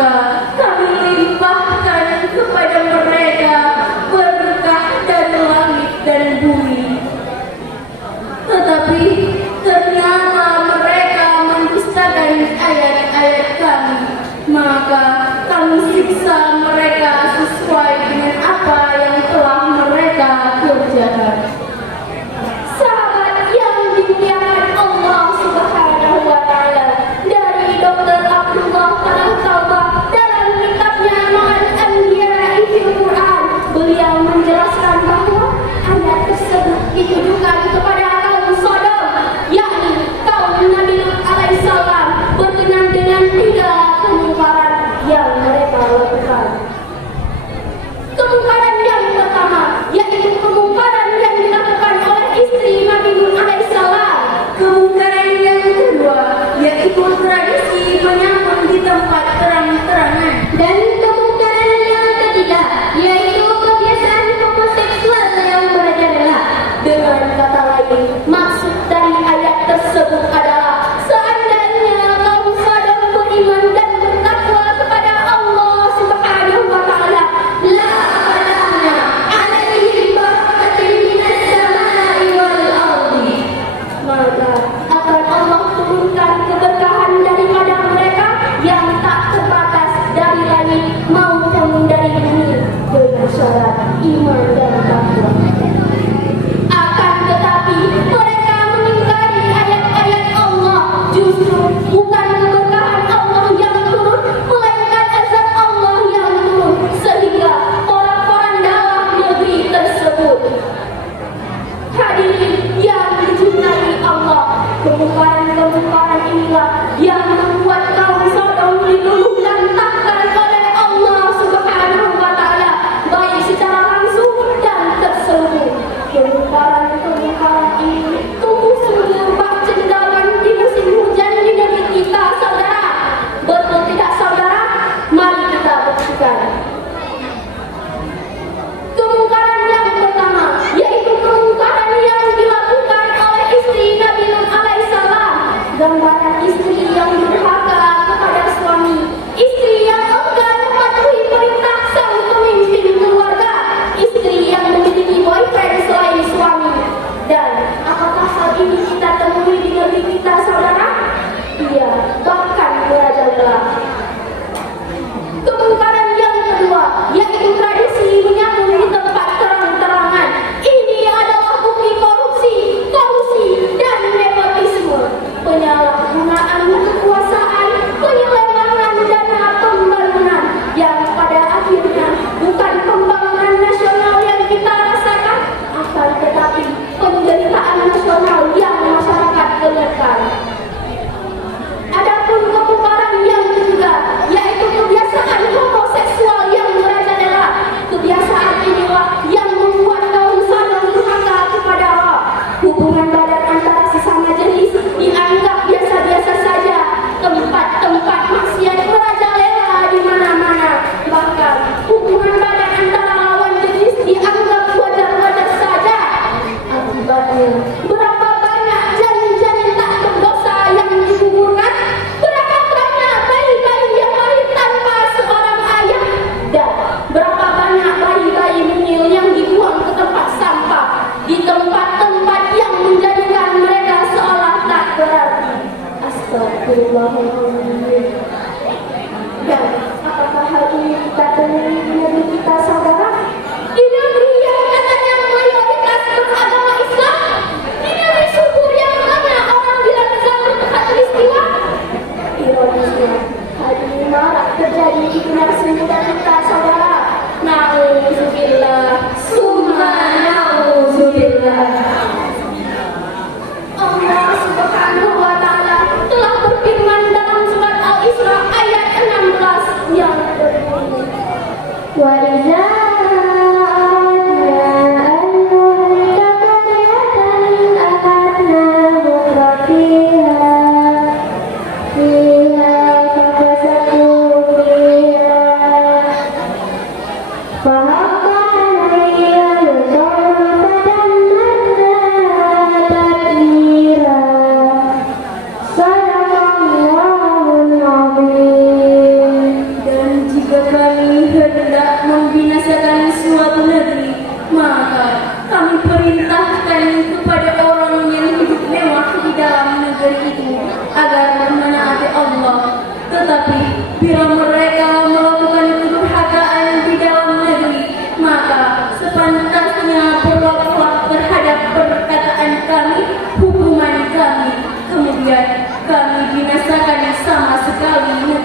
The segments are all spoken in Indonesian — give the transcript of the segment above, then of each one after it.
maka kami limpahkan kepada mereka berkah dari langit dan bumi. Tetapi ternyata mereka mendustakan ayat-ayat kami, maka kami siksa mereka sesuai dengan apa yang telah mereka kerjakan. Sahabat yang dimuliakan Allah Subhanahu wa Ta'ala, dari Dr. Abdullah Al-Taubah dalam kitabnya Ma'al Anbiya'i fil Quran, beliau menjelaskan bahwa ayat tersebut ditujukan kepada kaum Sodom, yakni kaum Nabi Lut alaihissalam, berkenaan dengan 3 kemungkaran yang mereka lakukan. Kemungkaran yang pertama yaitu kemungkaran yang dilakukan oleh istri Nabi Lut alaihissalam. Kemungkaran yang kedua yaitu tradisi menyambut di tempat terang-terangan. Dan kemungkaran yang ketiga yaitu kebiasaan homoseksual yang merajalela. Dengan kata lain, maksud dari ayat tersebut adalah seandainya kaum Sodom beriman dan bertakwa kepada Allah Subhanahu wa Ta'ala, la fatahna 'alaihim barakatin minas samai wal ardi, maka akan Allah turunkan keberkahan daripada mereka yang tak terbatas dari langit maupun dari bumi dengan syarat iman dan takwa. Akan tetapi mereka mengingkari ayat-ayat Allah. Justru bukan keberkahan Allah yang turun, melainkan azab Allah yang turun, sehingga orang-orang dalam negeri tersebut. Hadirin yang dicintai Allah, kemungkaran-kemungkaran inilah yang membuat kaum Sodom diluluh lantakkan oleh Allah Subhanahu wa Ta'ala, baik secara langsung dan terselubung. Kemungkaran-kemungkaran ini tumbuh subur bak cendawan di musim hujan di negeri kita, saudara. Betul tidak, saudara? Mari kita buktikan. Kemungkaran yang pertama yaitu kemungkaran yang dilakukan oleh istri Nabi Lut alaihissalam. Gambaran istri yang durhaka kepada suami, istri yang enggan mematuhi perintah sang pemimpin keluarga, istri yang memiliki boyfriend selain suami. Dan apakah hal ini kita temui di negeri kita, saudara? Iya, bahkan merajalela. Kemungkaran yang kedua yaitu tradisi menyambut di tempat terang-terangan. Ini adalah bukti korupsi, kolusi, dan nepotisme, penyalahgunaan kekuasaan, penyelewengan dana pembangunan, yang pada akhirnya bukan pembangunan nasional yang kita rasakan, akan tetapi penderitaan nasional yang masyarakat keluhkan. Adapun kemungkaran yang ketiga yaitu kebiasaan homoseksual yang merajalela. Kebiasaan inilah yang membuat kaum Sodom durhaka kepada Allah. Hubungan badan antara sesama jenis dianggap biasa-biasa saja. Tempat-tempat maksiat merajalela di mana-mana. Bahkan hubungan badan antara lawan jenis dianggap wajar-wajar saja. Akibatnya, berapa banyak janin-janin tak berdosa yang dikuburkan? Berapa banyak bayi-bayi yang lahir tanpa seorang ayah? Dan berapa banyak bayi-bayi mungil yang dibuang ke tempat sampah, di tempat-tempat yang menjadikan mereka seolah tak berarti? Astagfirullahaladzim. Dan apakah hal ini kita temui di negeri kita, saudara? Di negeri yang katanya mayoritas beragama Islam, di negeri subur yang mana orang bilang zaman khatulistiwa. Ironisnya, hal ini marak terjadi di generasi muda kita, saudara. Na'udzubillah, summa na'udzubillah. Allah Subhanahu wa Ta'ala telah berfirman dalam surat Al-Isra ayat 16 yang berbunyi, wa iza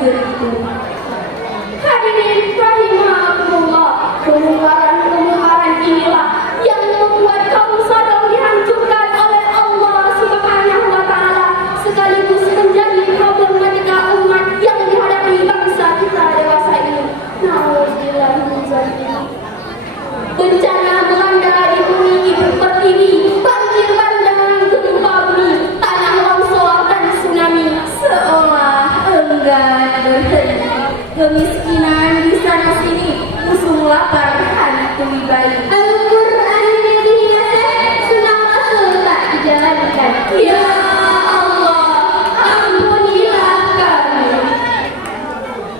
beribu. Hadirin rahimakumullah, kemungkaran inilah yang membuat kaum Sodom dihancurkan oleh Allah Subhanahu wa Ta'ala, sekaligus menjadi problematika umat yang dihadapi bangsa kita dewasa ini. Nauzubillah min dzalik. Bencana melanda di bumi Ibu Pertiwi, banjir bandang, gempa bumi, tanah longsor dan tsunami. Seolah enggan berhenti, kemiskinan di sana sini, musuh lapar hantui bayi. Al-Quran ini dinasih, sunnah Rasul tak dijalankan. Ya Allah, Ampunilah kami.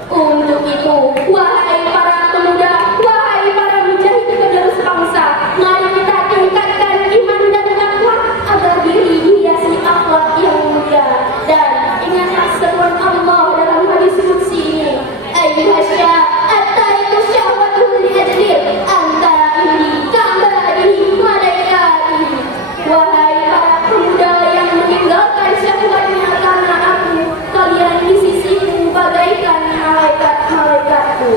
Untuk itu, wahai para pemuda, wahai para mujahid penerus bangsa, mari kita tingkatkan iman dan takwa agar diri dihiasi akhlak yang mulia. Dan ingatlah seruan Allah dalam hadis qudsi ini, ayyuhasya at-tariqu syahwatul liajlir antara ini kambarihi malaikatihi. Wahai para pemuda yang meninggalkan syahwatnya karena aku, kalian di sisiku bagaikan malaikat-malaikatku.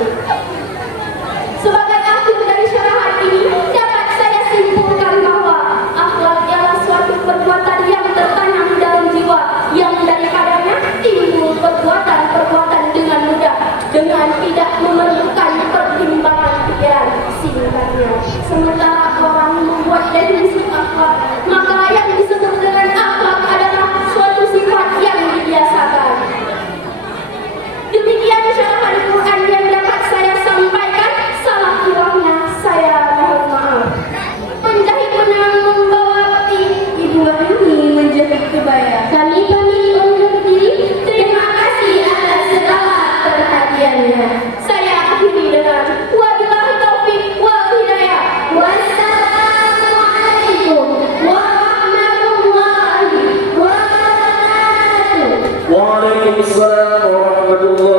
Sebagai akhir dari syarahan ini, dapat saya simpulkan bahwa akhlak ialah suatu perbuatan yang tertanam dalam jiwa, yang daripadanya timbul perbuatan-perbuatan dengan mudah, dengan tidak memerlukan pertimbangan pikiran. Singkatnya, sementara orang membuat definisi akhlak, maka yang disebut dengan akhlak adalah suatu sifat yang dibiasakan. Demikian syarahan Quran yang dapat saya sampaikan. Salah kurangnya saya mohon maaf. Penjahit benang membawa peti, Ibu Wahyuni menjahit kebaya. kami pamit undur diri. Terima kasih atas segala perhatiannya. Saya akhiri dengan wabillahi taufik wal hidayah. Wassalamualaikum warahmatullahi wabarakatuh. Waalaikumsalam warahmatullahi